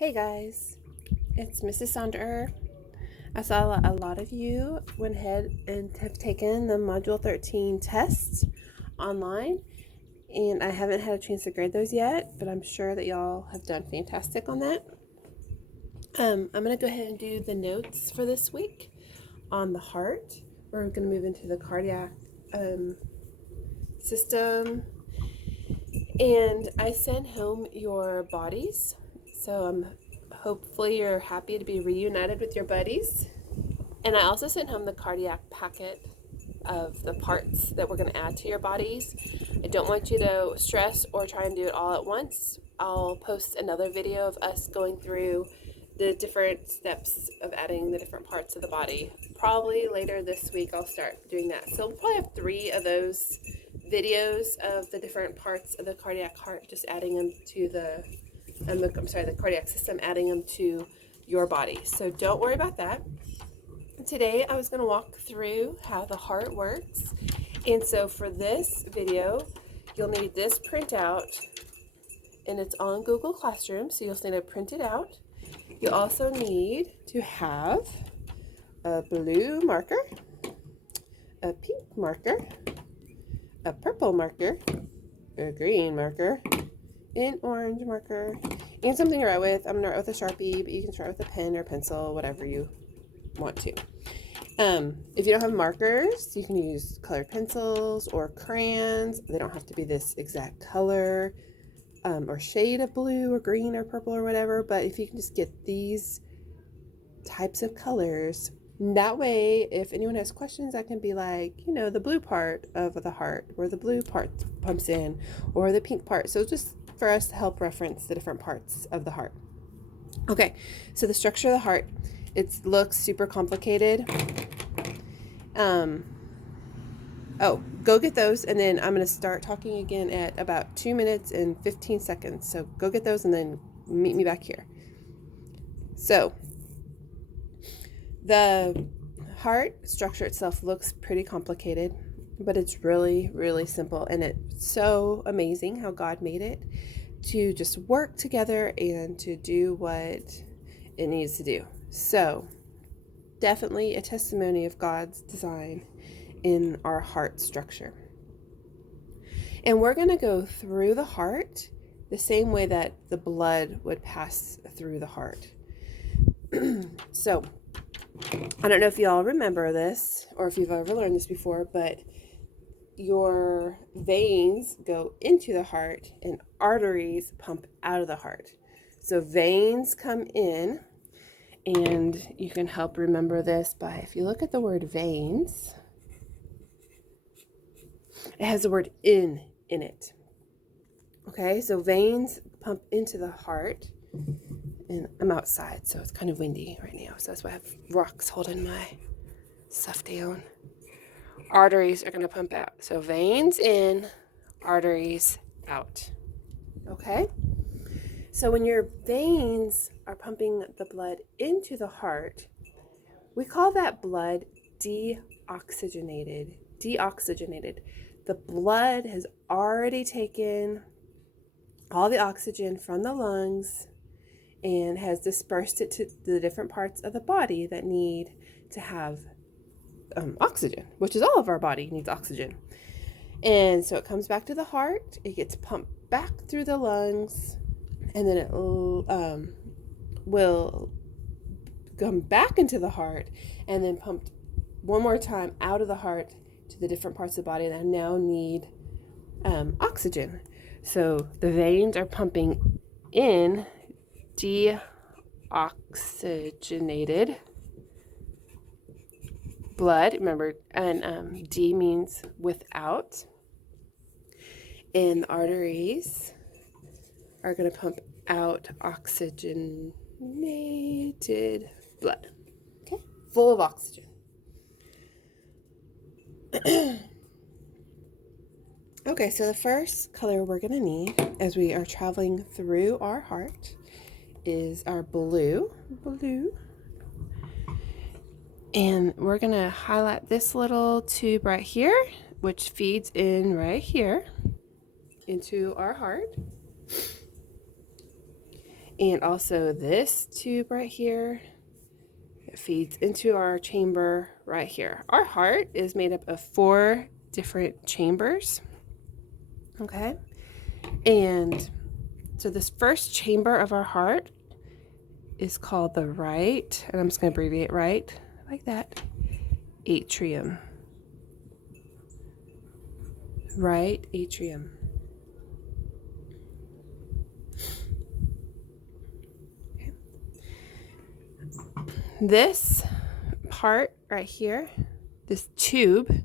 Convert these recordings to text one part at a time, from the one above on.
Hey guys, it's Mrs. Sonder. I saw a lot of you went ahead and have taken the Module 13 tests online, and I haven't had a chance to grade those yet, but I'm sure that y'all have done fantastic on that. I'm going to go ahead and do the notes for this week on the heart. We're going to move into the cardiac system, and I sent home your bodies, so hopefully you're happy to be reunited with your buddies. And I also sent home the cardiac packet of the parts that we're going to add to your bodies. I don't want you to stress or try and do it all at once. I'll post another video of us going through the different steps of adding the different parts of the body. Probably later this week I'll start doing that. So we'll probably have 3 of those videos of the different parts of the cardiac heart, just adding them to the cardiac system, adding them to your body. So don't worry about that. Today I was going to walk through how the heart works, and so for this video you'll need this printout, and it's on Google Classroom, so you'll need to print it out. You also need to have a blue marker, a pink marker, a purple marker, a green marker, an orange marker, and something to write with. I'm going to write with a Sharpie, but you can write with a pen or pencil, whatever you want to. If you don't have markers, you can use colored pencils or crayons. They don't have to be this exact color or shade of blue or green or purple or whatever, but if you can just get these types of colors, that way if anyone has questions, I can be like, the blue part of the heart, where the blue part pumps in, or the pink part. So just for us to help reference the different parts of the heart. Okay, so the structure of the heart, it looks super complicated. Go get those, and then I'm going to start talking again at about 2 minutes and 15 seconds. So go get those and then meet me back here. So the heart structure itself looks pretty complicated, but it's really, really simple, and it's so amazing how God made it to just work together and to do what it needs to do. So definitely a testimony of God's design in our heart structure. And we're going to go through the heart the same way that the blood would pass through the heart. So I don't know if you all remember this or if you've ever learned this before, but your veins go into the heart and arteries pump out of the heart. So veins come in, and you can help remember this by, if you look at the word veins, it has the word in it. Okay, so veins pump into the heart, and I'm outside, so it's kind of windy right now, so that's why I have rocks holding my stuff down. Arteries are going to pump out. So veins in, arteries out. Okay? So when your veins are pumping the blood into the heart, we call that blood deoxygenated. The blood has already taken all the oxygen from the lungs and has dispersed it to the different parts of the body that need to have oxygen, which is all of our body needs oxygen. And so it comes back to the heart, it gets pumped back through the lungs, and then it will come back into the heart and then pumped one more time out of the heart to the different parts of the body that now need oxygen. So the veins are pumping in deoxygenated blood, remember, and D means without, and the arteries are going to pump out oxygenated blood, okay, full of oxygen. Okay, so the first color we're going to need as we are traveling through our heart is our blue. And we're going to highlight this little tube right here, which feeds in right here into our heart. And also this tube right here, it feeds into our chamber right here. Our heart is made up of 4 different chambers, okay? And so this first chamber of our heart is called the right, and I'm just going to abbreviate right, like that, atrium. Right atrium. Okay. This part right here, this tube,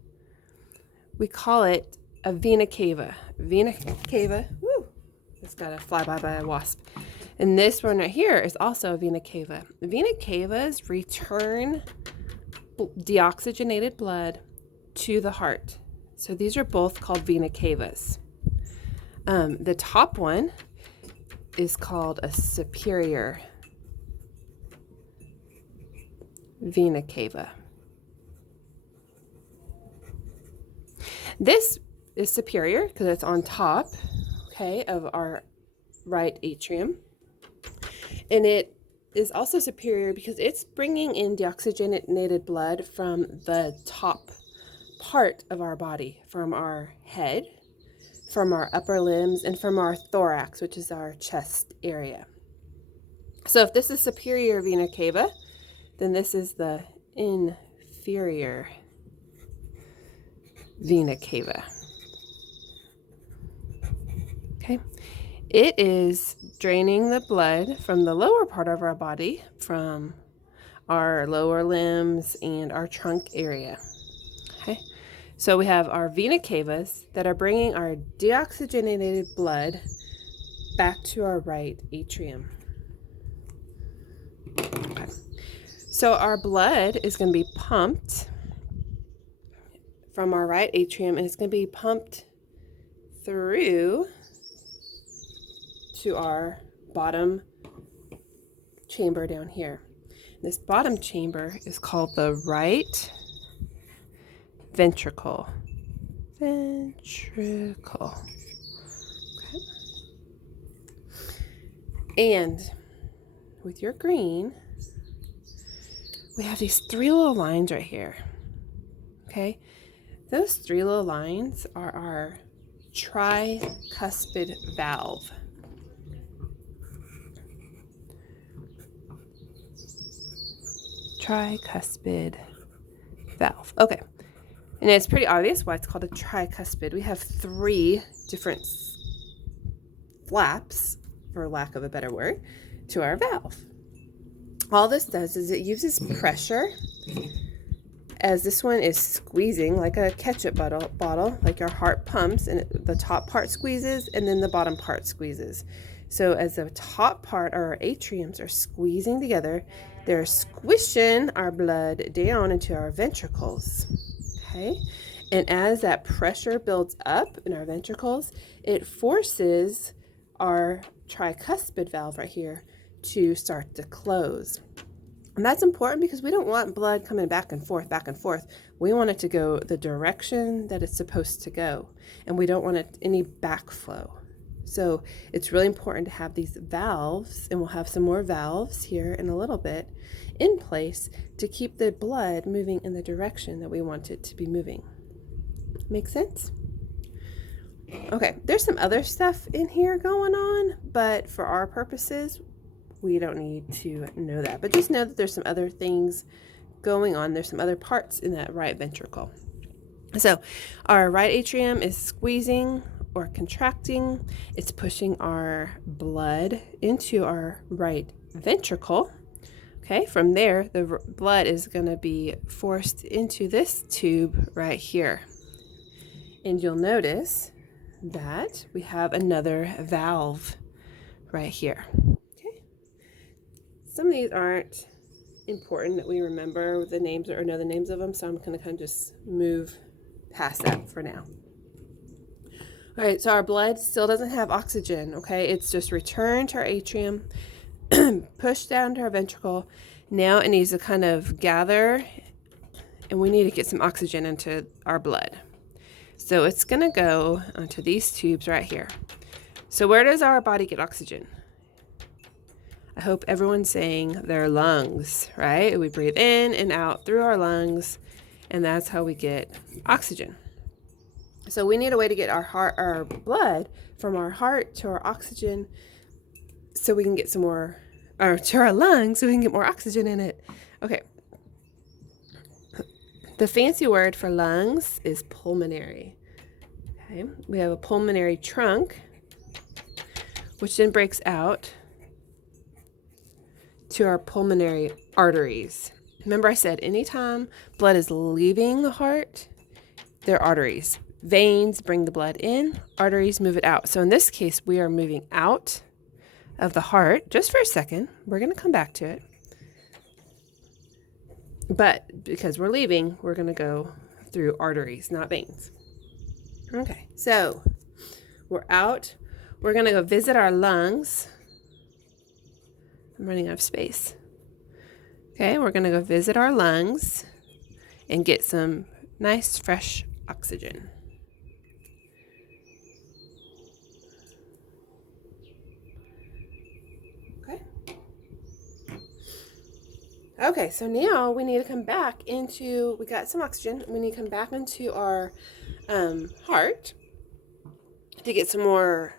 we call it a vena cava. Vena cava, woo, it's got a flyby by a wasp. And this one right here is also a vena cava. Vena cavas return deoxygenated blood to the heart. So these are both called vena cavas. The top one is called a superior vena cava. This is superior because it's on top, okay, of our right atrium. And it is also superior because it's bringing in deoxygenated blood from the top part of our body, from our head, from our upper limbs, and from our thorax, which is our chest area. So if this is superior vena cava, then this is the inferior vena cava. Okay. It is draining the blood from the lower part of our body, from our lower limbs and our trunk area. Okay. So we have our vena cavas that are bringing our deoxygenated blood back to our right atrium. Okay. So our blood is going to be pumped from our right atrium, and it's going to be pumped through to our bottom chamber down here. This bottom chamber is called the right ventricle. Ventricle. Okay. And with your green, we have these 3 little lines right here. Okay? Those 3 little lines are our tricuspid valve. Tricuspid valve. Okay. And it's pretty obvious why it's called a tricuspid. We have 3 different flaps, for lack of a better word, to our valve. All this does is it uses pressure, as this one is squeezing like a ketchup bottle, like your heart pumps, and the top part squeezes and then the bottom part squeezes. So as the top part, or our atriums, are squeezing together, they're squishing our blood down into our ventricles. Okay? And as that pressure builds up in our ventricles, it forces our tricuspid valve right here to start to close. And that's important because we don't want blood coming back and forth, back and forth. We want it to go the direction that it's supposed to go. And we don't want any backflow. So it's really important to have these valves, and we'll have some more valves here in a little bit, in place to keep the blood moving in the direction that we want it to be moving. Make sense? Okay, there's some other stuff in here going on, but for our purposes, we don't need to know that. But just know that there's some other things going on. There's some other parts in that right ventricle. So our right atrium is squeezing or contracting. It's pushing our blood into our right ventricle. Okay, from there, the blood is going to be forced into this tube right here. And you'll notice that we have another valve right here. Okay. Some of these aren't important that we remember the names or know the names of them, so I'm going to kind of just move past that for now. All right, so our blood still doesn't have oxygen, okay? It's just returned to our atrium, pushed down to our ventricle. Now it needs to kind of gather, and we need to get some oxygen into our blood. So it's going to go onto these tubes right here. So where does our body get oxygen? I hope everyone's saying their lungs, right? We breathe in and out through our lungs, and that's how we get oxygen. So we need a way to get our blood from our heart to our oxygen so we can get some more, or to our lungs so we can get more oxygen in it. Okay. The fancy word for lungs is pulmonary. Okay. We have a pulmonary trunk, which then breaks out to our pulmonary arteries. Remember I said anytime blood is leaving the heart, they're arteries. Veins bring the blood in, arteries move it out. So in this case, we are moving out of the heart just for a second. We're going to come back to it. But because we're leaving, we're going to go through arteries, not veins. Okay, so we're out. We're going to go visit our lungs. I'm running out of space. Okay, we're going to go visit our lungs and get some nice, fresh oxygen. Okay, so now we need to come back into, we got some oxygen. We need to come back into our heart to get some more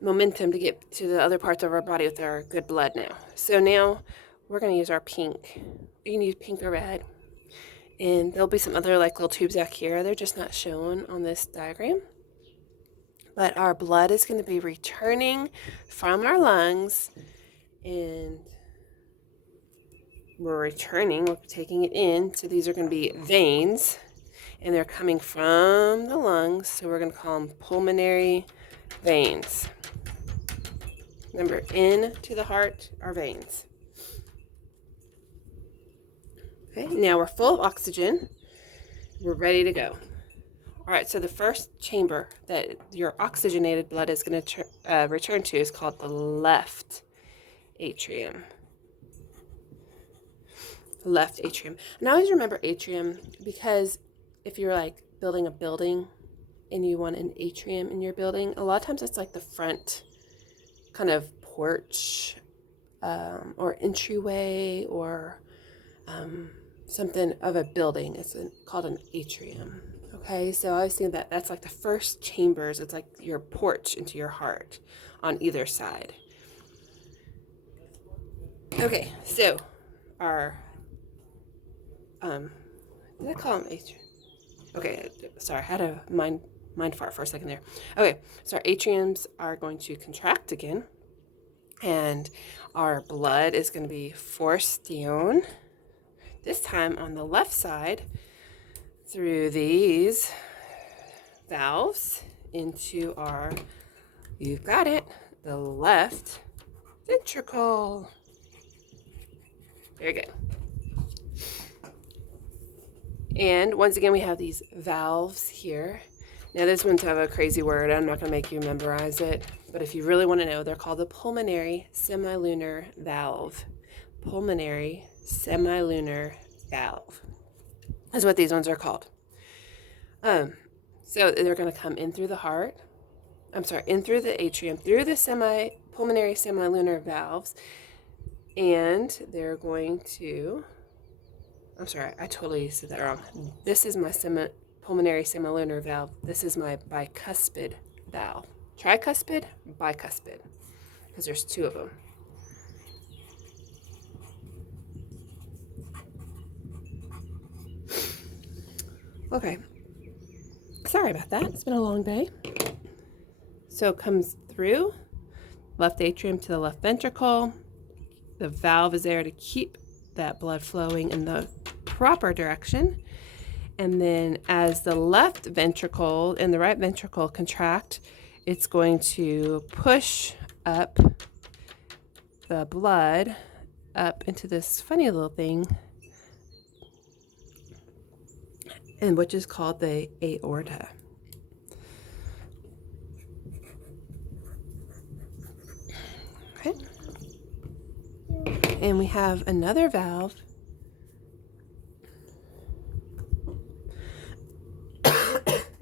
momentum to get to the other parts of our body with our good blood now. So now we're going to use our pink. You can use pink or red. And there'll be some other like little tubes back here. They're just not shown on this diagram. But our blood is going to be returning from our lungs, and we're taking it in. So these are going to be veins, and they're coming from the lungs. So we're going to call them pulmonary veins. Remember, into the heart are veins. Okay, now we're full of oxygen. We're ready to go. All right, so the first chamber that your oxygenated blood is going to return to is called the left atrium. Left atrium. And I always remember atrium because if you're like building a building and you want an atrium in your building, a lot of times it's like the front kind of porch or entryway or something of a building. It's called an atrium. Okay, so I always think that that's like the first chambers. It's like your porch into your heart on either side. Okay, so our did I call them atrium? Okay, sorry, I had a mind fart for a second there. Okay, so our atriums are going to contract again, and our blood is going to be forced down, this time on the left side, through these valves into our, you've got it, the left ventricle. Very good. And once again, we have these valves here. Now this one's have a crazy word. I'm not going to make you memorize it. But if you really want to know, they're called the pulmonary semilunar valve. Pulmonary semilunar valve is what these ones are called. So they're going to come in through the heart. In through the atrium, through the pulmonary semilunar valves. And they're going to... I totally said that wrong. This is my pulmonary semilunar valve. This is my bicuspid valve. Tricuspid, bicuspid, because there's two of them. Okay. Sorry about that. It's been a long day. So it comes through left atrium to the left ventricle. The valve is there to keep that blood flowing in the proper direction. And then as the left ventricle and the right ventricle contract, it's going to push up the blood up into this funny little thing, and which is called the aorta. Okay. And we have another valve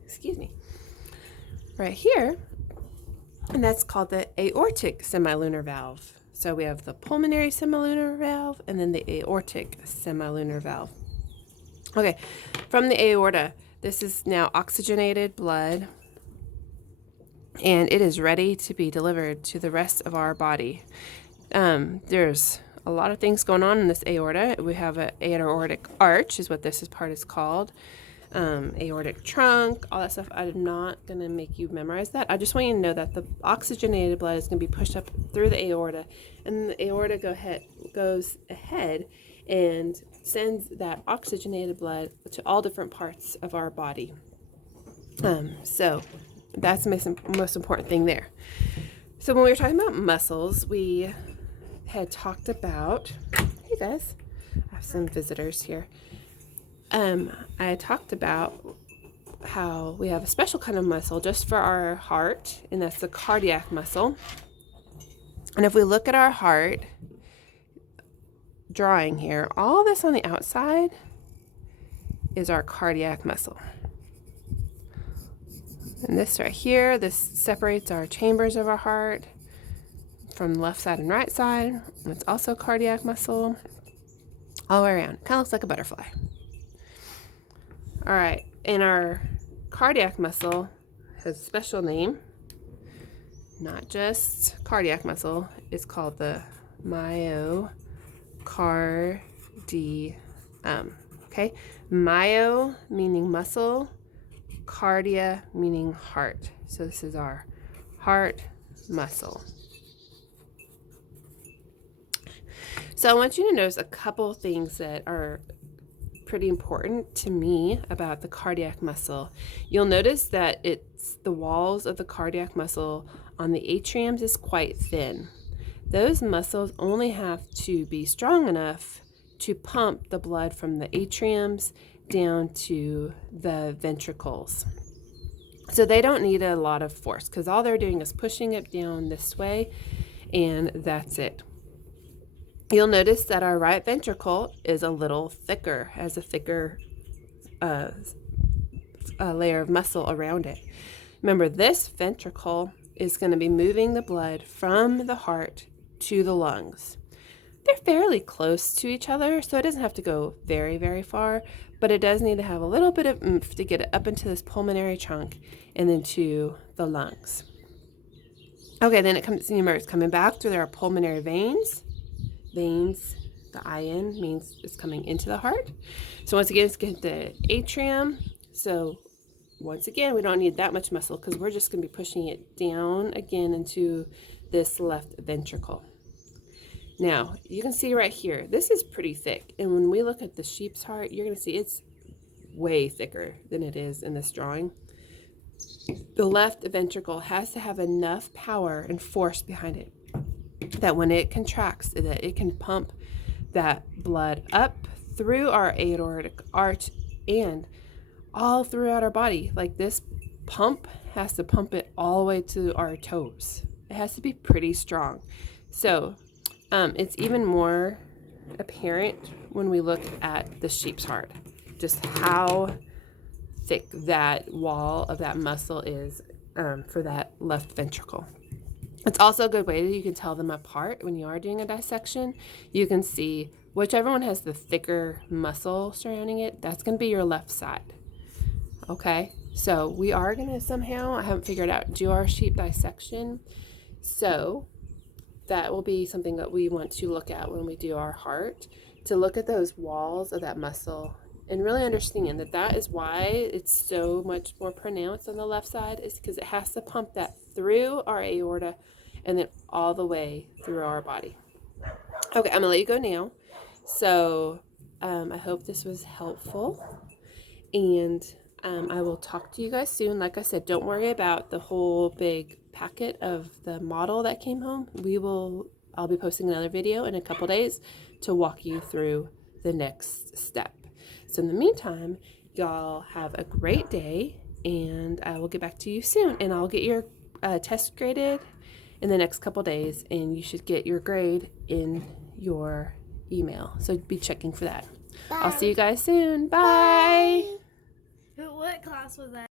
excuse me, right here, and that's called the aortic semilunar valve. So we have the pulmonary semilunar valve and then the aortic semilunar valve. Okay, from the aorta, this is now oxygenated blood, and it is ready to be delivered to the rest of our body. There's a lot of things going on in this aorta. We have an aortic arch, is what this part is called. Aortic trunk, all that stuff. I'm not going to make you memorize that. I just want you to know that the oxygenated blood is going to be pushed up through the aorta, and the aorta goes ahead and sends that oxygenated blood to all different parts of our body. So that's the most important thing there. So when we were talking about muscles, we had talked about, hey guys, I have some visitors here. I talked about how we have a special kind of muscle just for our heart, and that's the cardiac muscle. And if we look at our heart, drawing here, all this on the outside is our cardiac muscle. And this right here, this separates our chambers of our heart from the left side and right side. And it's also cardiac muscle all the way around. Kind of looks like a butterfly. All right, and our cardiac muscle has a special name, not just cardiac muscle. It's called the myocardium. Okay, myo meaning muscle, cardia meaning heart. So this is our heart muscle. So I want you to notice a couple things that are pretty important to me about the cardiac muscle. You'll notice that it's the walls of the cardiac muscle on the atriums is quite thin. Those muscles only have to be strong enough to pump the blood from the atriums down to the ventricles. So they don't need a lot of force because all they're doing is pushing it down this way, and that's it. You'll notice that our right ventricle is a little thicker, has a thicker layer of muscle around it. Remember, this ventricle is going to be moving the blood from the heart to the lungs. They're fairly close to each other, so it doesn't have to go very, very far, but it does need to have a little bit of oomph to get it up into this pulmonary trunk and then to the lungs. Okay, then it's coming back through our pulmonary veins. Veins, the IN means it's coming into the heart. So once again, it's getting the atrium. So once again, we don't need that much muscle because we're just going to be pushing it down again into this left ventricle. Now, you can see right here, this is pretty thick. And when we look at the sheep's heart, you're going to see it's way thicker than it is in this drawing. The left ventricle has to have enough power and force behind it that when it contracts, that it can pump that blood up through our aortic arch and all throughout our body. Like this pump has to pump it all the way to our toes. It has to be pretty strong. So it's even more apparent when we look at the sheep's heart, just how thick that wall of that muscle is for that left ventricle. It's also a good way that you can tell them apart when you are doing a dissection. You can see whichever one has the thicker muscle surrounding it, that's going to be your left side. Okay, so we are going to somehow, I haven't figured out, do our sheep dissection. So that will be something that we want to look at when we do our heart, to look at those walls of that muscle and really understand that that is why it's so much more pronounced on the left side, is because it has to pump that through our aorta and then all the way through our body. Okay, I'm gonna let you go now. So I hope this was helpful, and I will talk to you guys soon. Like I said, don't worry about the whole big packet of the model that came home. I'll be posting another video in a couple days to walk you through the next step. So in the meantime, y'all have a great day, and I will get back to you soon. And I'll get your test graded in the next couple days, and you should get your grade in your email. So be checking for that. Bye. I'll see you guys soon. Bye. What class was that?